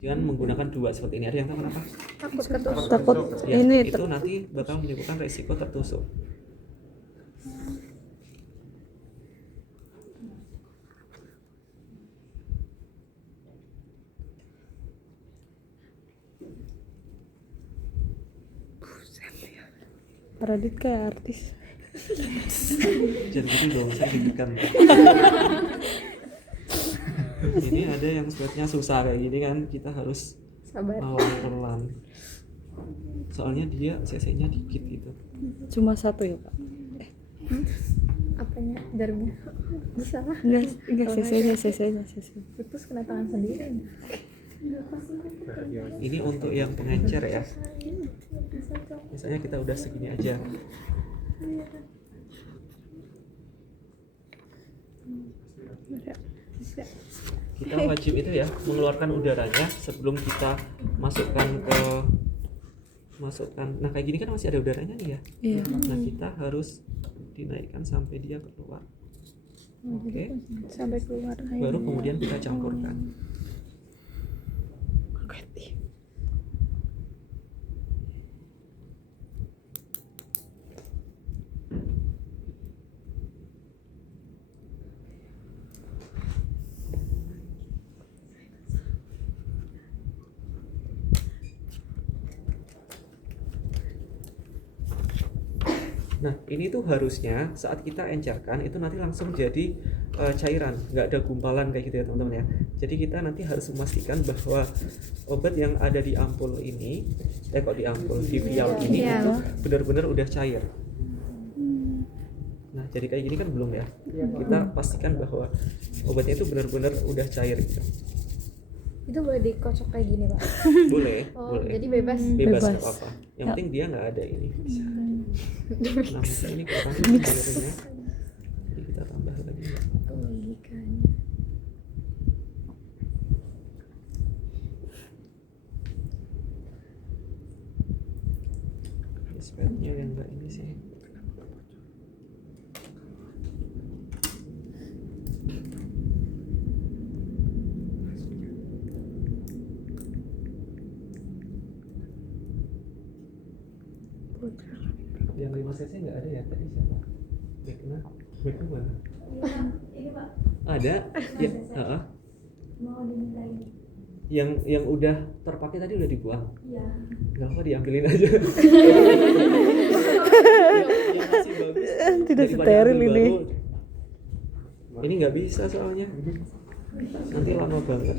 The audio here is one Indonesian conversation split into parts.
Jangan menggunakan dua seperti ini. Ada yang tahu kenapa? Takut ketusuk. Takut Ya, ini itu nanti bakal menimbulkan resiko tertusuk. Radit kayak artis. Jadi gitu dong, saya deg-degan. Ini ada yang sebenarnya susah kayak gini kan, kita harus Sabar. pelan-pelan. Soalnya dia cc-nya dikit gitu. Cuma satu ya Pak? Apanya? Jarumnya? Bisa lah. Enggak cc-nya. Terus kena tangan sendiri. Ini untuk yang pengencer ya. Misalnya kita udah segini aja. Kita wajib itu ya, mengeluarkan udaranya sebelum kita masukkan. Nah kayak gini kan masih ada udaranya nih ya. Iya. Nah kita harus dinaikkan sampai dia keluar. Oke. Sampai keluar. Baru kemudian kita campurkan. Nah ini tuh harusnya saat kita encerkan itu nanti langsung jadi cairan, nggak ada gumpalan kayak gitu ya teman-teman ya. Jadi kita nanti harus memastikan bahwa obat yang ada di ampul ini, di vial ini itu benar-benar udah cair. Nah jadi kayak gini kan belum ya. Kita pastikan bahwa obatnya itu benar-benar udah cair gitu. Itu boleh dikocok kayak gini Pak? Boleh, Oh, boleh. jadi bebas. Bebas nggak apa-apa. Yang penting dia nggak ada ini. Nah mungkin ini kurang cairnya. Jadi kita tambah lagi. Oh, ikannya. Spatnya yang enggak ini sih. Yang 5 cc nggak ada ya tadi siapa? Bekna mana? Ini Pak, Ada? Ya, mau dimintain. yang udah terpakai tadi udah dibuang. Iya. Nggak apa diambilin aja. Yang masih bagus. Tidak Daripada steril ambil ini. baru. Ini nggak bisa soalnya. Nanti lama banget.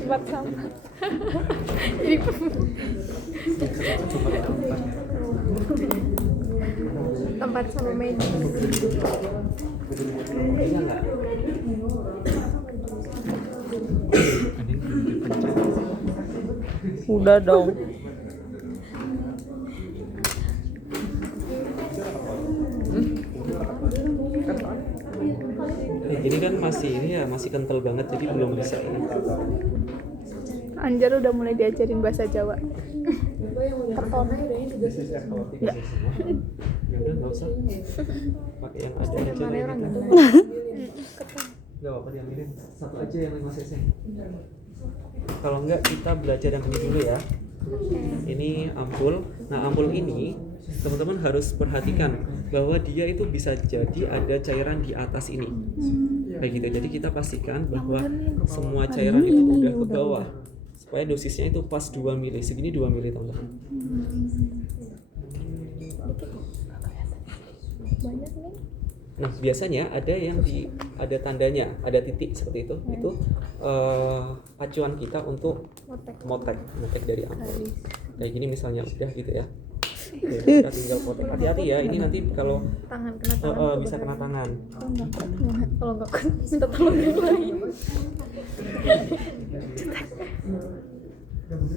Tempat sampah. Tempat sama meja. Bisa nggak? Ada yang belum dipencet. Udah dong. Ini kan masih ini ya masih kental banget jadi belum bisa ini. Anjar udah mulai diajarin bahasa Jawa. Ketona Ya udah nggak usah. Pakai yang ada aja Mana lagi. orang gitu. Nggak apa-apa diambilin. Satu aja yang 5 cc. Kalau enggak kita belajar yang ini dulu ya. Ini ampul. Nah ampul ini teman-teman harus perhatikan bahwa dia itu bisa jadi ada cairan di atas ini. Kayak gitu. Jadi kita pastikan bahwa semua cairan itu udah ke bawah. Supaya dosisnya itu pas 2 mili. Segini 2 mili teman-teman. Banyak nih. Nah biasanya ada yang ada tandanya, ada titik seperti itu. Itu acuan kita untuk motek dari ampul. Kayak gini misalnya udah gitu ya. Oke, kita tinggal potek. Hati-hati ya, ini nanti kalau Tangan kena tangan. bisa kena tangan. Kalau nggak minta tolong yang lain.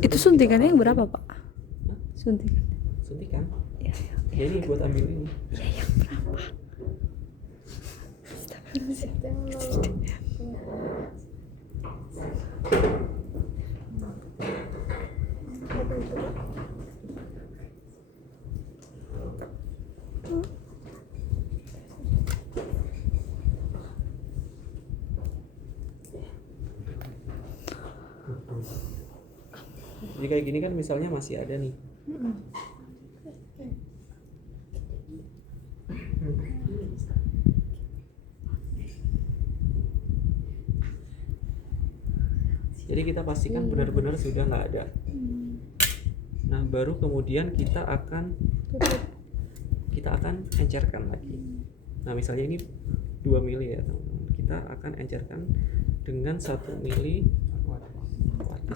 Itu suntikannya yang berapa Pak? Suntikan. Suntikan. Iya. Jadi buat ambil ini. Iya yang berapa? Jadi kayak gini kan misalnya masih ada nih. Jadi kita pastikan benar-benar sudah nggak ada. Nah, baru kemudian kita akan encerkan lagi. Nah, misalnya ini 2 mili ya teman-teman. Kita akan encerkan dengan 1 mili Waduh.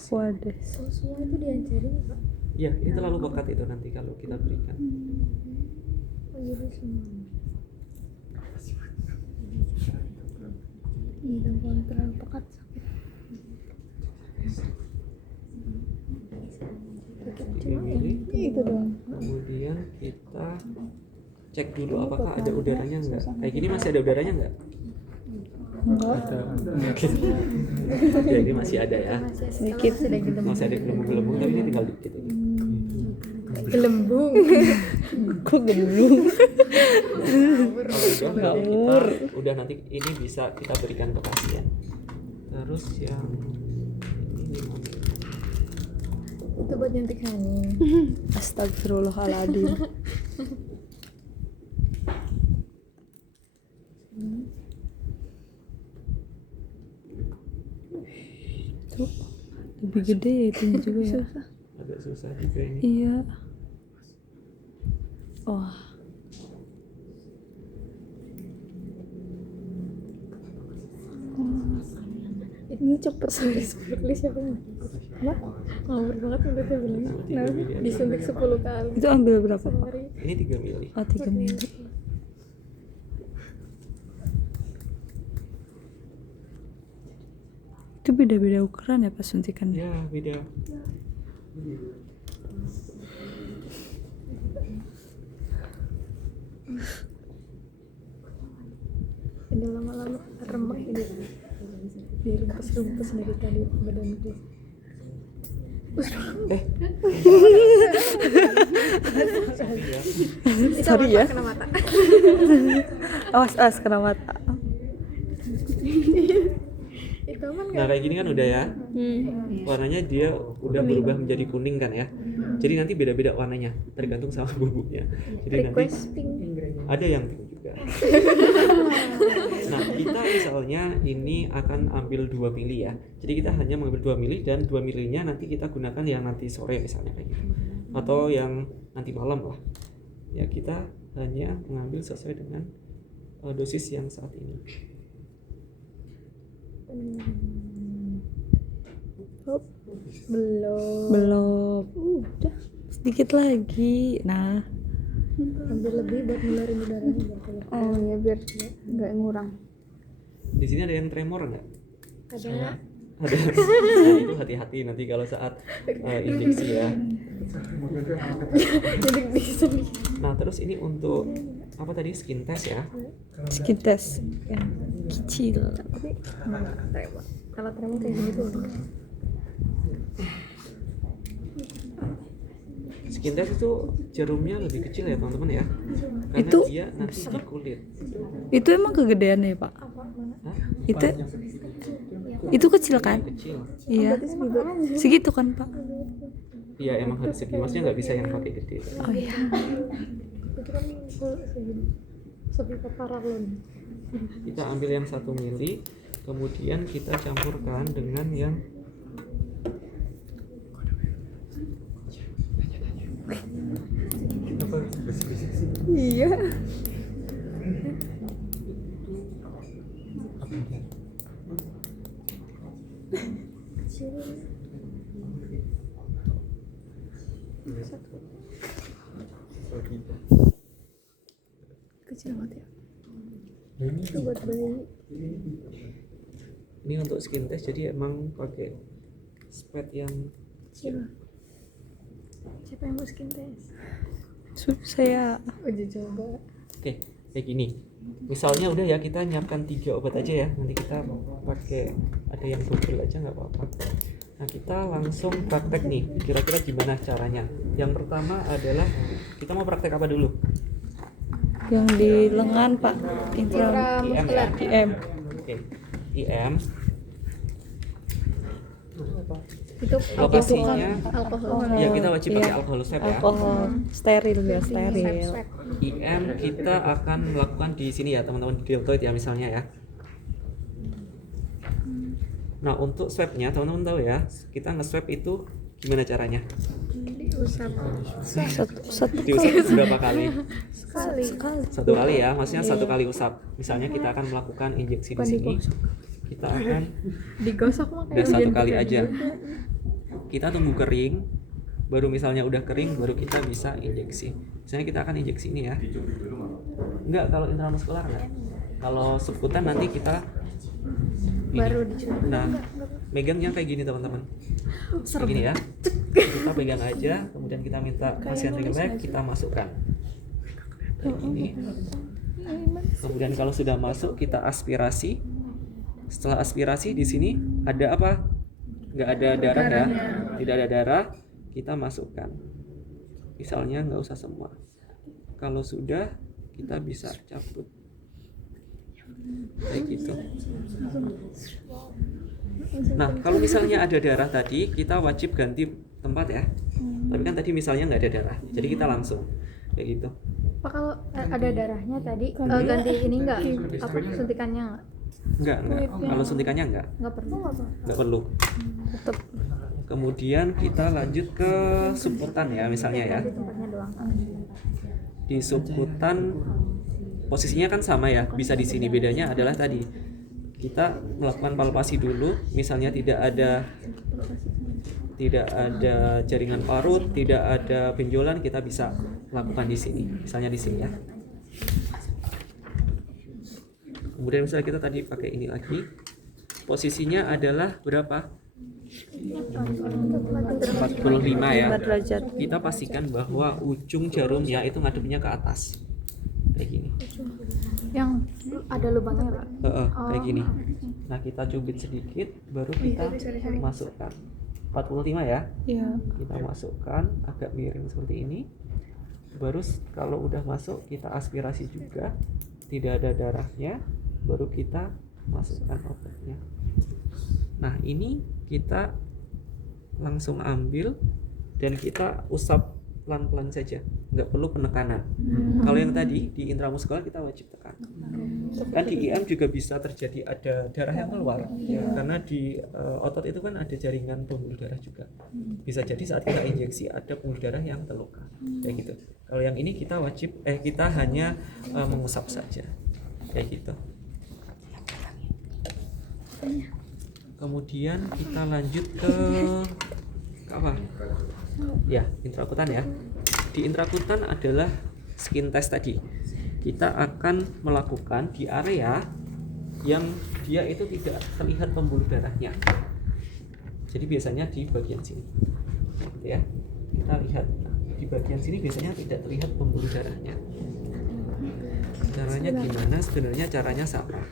Semua itu diancarin Pak. Ya, ini terlalu pekat itu nanti kalau kita berikan. Oh, jadi semua. Iya, kalau terlalu pekat sakit. Tiga mili. Itu doang. Kemudian kita cek dulu apakah ada udaranya enggak. Kayak gini masih ada udaranya enggak? Ya, ini masih ada ya. Sedikit Masih ada gelembung-gelembung tapi ini tinggal dikit aja. gelembung. Kok gemblung? Udah nanti ini bisa kita berikan ke pasien. Terus yang ini 5 mili. Itu buat nyuntik janin. Astagfirullahaladzim. Tuh, lebih gede itunya juga ya. Agak susah juga ini. Iya. Wah. Ini cepet sekali siapa nih? Apa? Ngawur banget menurutnya bilang. Nanti Nah, 3 mili aja. disuntik 10 kali. Itu ambil berapa, Pak? Sehari. Ini 3 mili. Oh, 3 mili. Itu beda-beda ukuran ya pas suntikan? Ya, beda. Ini lama-lama remuk ini. Dirumpas-rumpas dari tadi badan itu. Sorry ya. Kena mata. Awas kena mata. Itu aman Nah, kayak gini kan udah ya. Warnanya dia udah berubah menjadi kuning kan ya. Jadi nanti beda-beda warnanya tergantung sama bubuknya. Jadi nanti request pink. ada yang pink juga. Nah, kita misalnya ini akan ambil 2 mili ya. Jadi kita hanya mengambil 2 mili dan 2 milinya nanti kita gunakan yang nanti sore misalnya kayak gitu. Atau yang nanti malam lah. Ya, kita hanya mengambil sesuai dengan dosis yang saat ini. Hop. Belum. Belum. Udah. Sedikit lagi. Nah, Ambil lebih buat ngeluarin udaranya biar keluar. Oh ya biar nggak ngurang. Di sini ada yang tremor nggak? Ada. Ada. Nah, itu hati-hati nanti kalau saat injeksi ya. Jadi bisa nih. Nah, terus ini untuk apa tadi, skin test ya? skin test yang kecil. Tapi tremor. Kalau tremor kayak gini tuh. Skin test itu jarumnya lebih kecil ya teman-teman ya, karena Itu dia nanti di kulit. Itu emang kegedean ya, Pak? Hah? Itu kecil kan? Kecil. Iya. Segitu kan, Pak? Iya, emang harus segi, maksudnya nggak bisa yang pakai gede. Oh iya. Itu kan segini. Seperti paralon. Kita ambil yang 1 mili, kemudian kita campurkan dengan yang Iya. Kecil banget ya. Itu buat bayi. ini untuk skin test, jadi emang pakai spet yang kecil. Siapa yang mau skin test? Saya Uji coba. Oke, kayak gini. Misalnya udah ya, kita nyiapkan 3 obat aja ya. Nanti kita pakai ada yang double aja nggak apa-apa. Nah, kita langsung praktek nih. Kira-kira gimana caranya? Yang pertama adalah kita mau praktek apa dulu? yang di lengan, Pak. Intra IM ya. IM. Oke, IM. Itu Lokasinya alkohol. ya kita wajib pakai Iya. alkohol swab ya. Alkohol steril ya, steril. IM kita akan melakukan di sini ya teman-teman, di deltoid ya misalnya ya. Nah untuk swabnya teman-teman tahu ya, kita nge-swab itu gimana caranya? Diusap berapa kali? Sekali. Satu kali ya, maksudnya satu kali usap. Misalnya kita akan melakukan injeksi di sini, kita akan Digosok mah udah satu kali aja. Kita tunggu kering, baru misalnya udah kering, baru kita bisa injeksi. Misalnya kita akan injeksi ini ya. Enggak, kalau intramuskular enggak. Kalau subkutan nanti kita ini. Baru dicuri. Nah, megangnya kayak gini teman-teman. Kayak gini ya. Kita pegang aja, kemudian kita minta pasien relax, kita masukkan. Kayak gini. Kemudian kalau sudah masuk, kita aspirasi. Setelah aspirasi di sini ada apa? Nggak ada darah ya. Tidak ada darah, kita masukkan. Misalnya nggak usah semua. Kalau sudah, kita bisa cabut. Kayak gitu. Nah, kalau misalnya ada darah tadi, kita wajib ganti tempat ya. Tapi kan tadi misalnya nggak ada darah, jadi kita langsung kayak gitu. Pak, kalau ada darahnya tadi ganti ini enggak? Apa suntikannya enggak? Enggak. Kalau suntikannya enggak perlu. Tetap Kemudian kita lanjut ke subkutan ya, misalnya ya. tempatnya doang. Di subkutan posisinya kan sama ya, bisa di sini. Bedanya adalah tadi kita melakukan palpasi dulu, misalnya tidak ada jaringan parut, tidak ada benjolan, kita bisa lakukan di sini, misalnya di sini ya. Kemudian misalnya kita tadi pakai ini lagi, posisinya adalah berapa? 45 ya. 5 derajat. Kita pastikan bahwa ujung jarumnya itu ngadepnya ke atas, kayak gini. Yang ada lubangnya, Pak. Kayak gini. Nah kita cubit sedikit, baru kita masukkan. 45 ya. Iya. Kita masukkan agak miring seperti ini. Baru kalau udah masuk kita aspirasi juga, tidak ada darahnya, baru kita masukkan obatnya. Nah ini kita langsung ambil dan kita usap pelan-pelan saja, nggak perlu penekanan. Kalau yang tadi di intramuskular kita wajib tekan. Kan di IM juga bisa terjadi ada darah yang keluar, karena di otot itu kan ada jaringan pembuluh darah juga. Bisa jadi saat kita injeksi ada pembuluh darah yang terluka, kayak gitu. Kalau yang ini kita kita hanya mengusap saja, kayak gitu. Kemudian kita lanjut ke apa? Ya, intrakutan ya. Di intrakutan adalah skin test tadi. Kita akan melakukan di area yang dia itu tidak terlihat pembuluh darahnya. Jadi biasanya di bagian sini, gitu ya. Kita lihat di bagian sini biasanya tidak terlihat pembuluh darahnya. Caranya gimana? Sebenarnya caranya sama.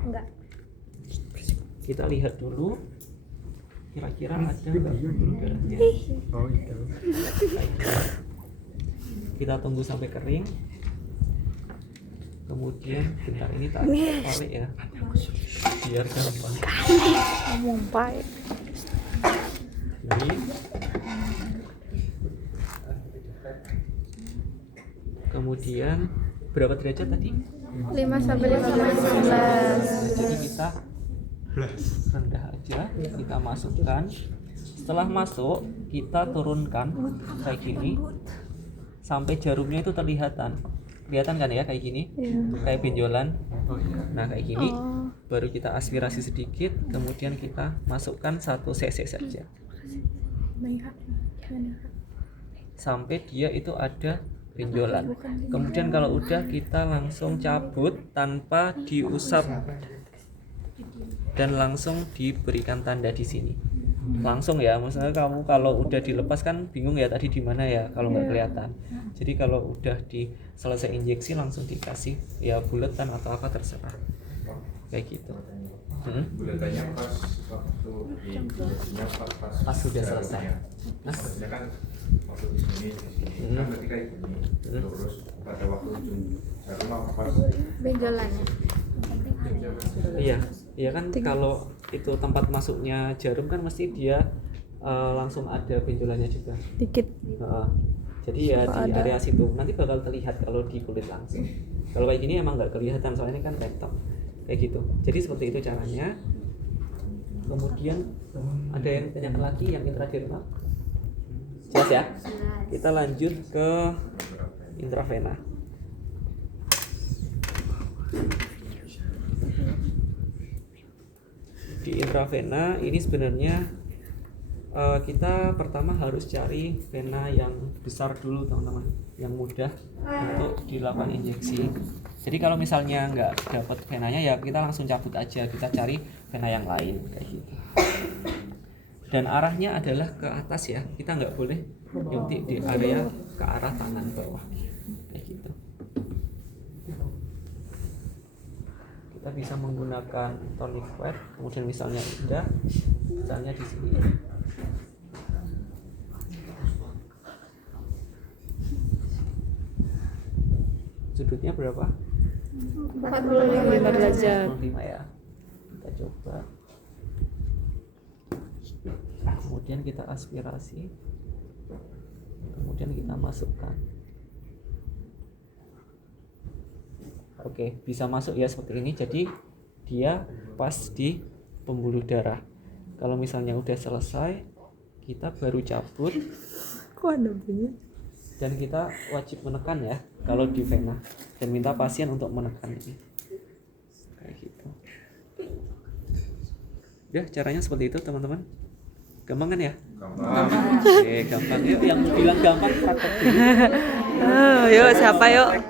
Enggak. Kita lihat dulu kira-kira ada nggak pembuluh darahnya. Kita tunggu sampai kering. Kemudian bentar ini tak tarik ya, biar gampang. Ngomong Pak. Ini. Kemudian berapa derajat tadi? 5 sampai 15. Jadi kita rendah aja, kita masukkan. Setelah masuk, kita turunkan kayak gini sampai jarumnya itu kelihatan kan ya, kayak gini, kayak benjolan. Nah kayak gini, baru kita aspirasi sedikit, kemudian kita masukkan 1 cc saja sampai dia itu ada benjolan. Kemudian kalau udah kita langsung cabut tanpa diusap dan langsung diberikan tanda di sini. Langsung ya, maksudnya kamu kalau udah dilepas kan bingung ya tadi di mana ya kalau nggak kelihatan. Jadi kalau udah selesai injeksi langsung dikasih ya buletan atau apa terserah. Kayak gitu. Buletannya pas waktu Pas sudah selesai. Nah, kan waktu di sini kan berarti kayak gini. Terus pada waktu ujung jarum apa pas Benjolan ya. iya, Ya kan kalau itu tempat masuknya jarum kan mesti dia langsung ada benjolannya juga. Dikit. Jadi ya Suka di ada. area situ nanti bakal terlihat kalau di kulit langsung. Kalau kayak gini emang nggak kelihatan soalnya ini kan laptop kayak gitu. Jadi seperti itu caranya. Kemudian ada yang ditanyakan lagi yang intradermal. Jelas ya? Kita lanjut ke intravena. Di intravena ini sebenarnya kita pertama harus cari vena yang besar dulu teman-teman, yang mudah untuk dilakukan injeksi. Jadi kalau misalnya nggak dapat venanya ya kita langsung cabut aja, kita cari vena yang lain kayak gitu. Dan arahnya adalah ke atas ya, kita nggak boleh nyuntik di area ke arah tangan bawah kayak gitu. Kita bisa menggunakan tonic wet, kemudian misalnya udah, misalnya di sini. Sudutnya berapa? 45 derajat. 45 ya. Kita coba. Kemudian kita aspirasi. Kemudian kita masukkan. Oke, bisa masuk ya seperti ini. Jadi dia pas di pembuluh darah. Kalau misalnya udah selesai, kita baru cabut. Kok ada bunyi? Dan kita wajib menekan ya kalau di vena, dan minta pasien untuk menekan ini kayak gitu. Ya caranya seperti itu teman-teman. Gampang kan ya? Gampang. Oke gampang. Yuk yang bilang gampang praktek dulu. Yuk siapa yuk?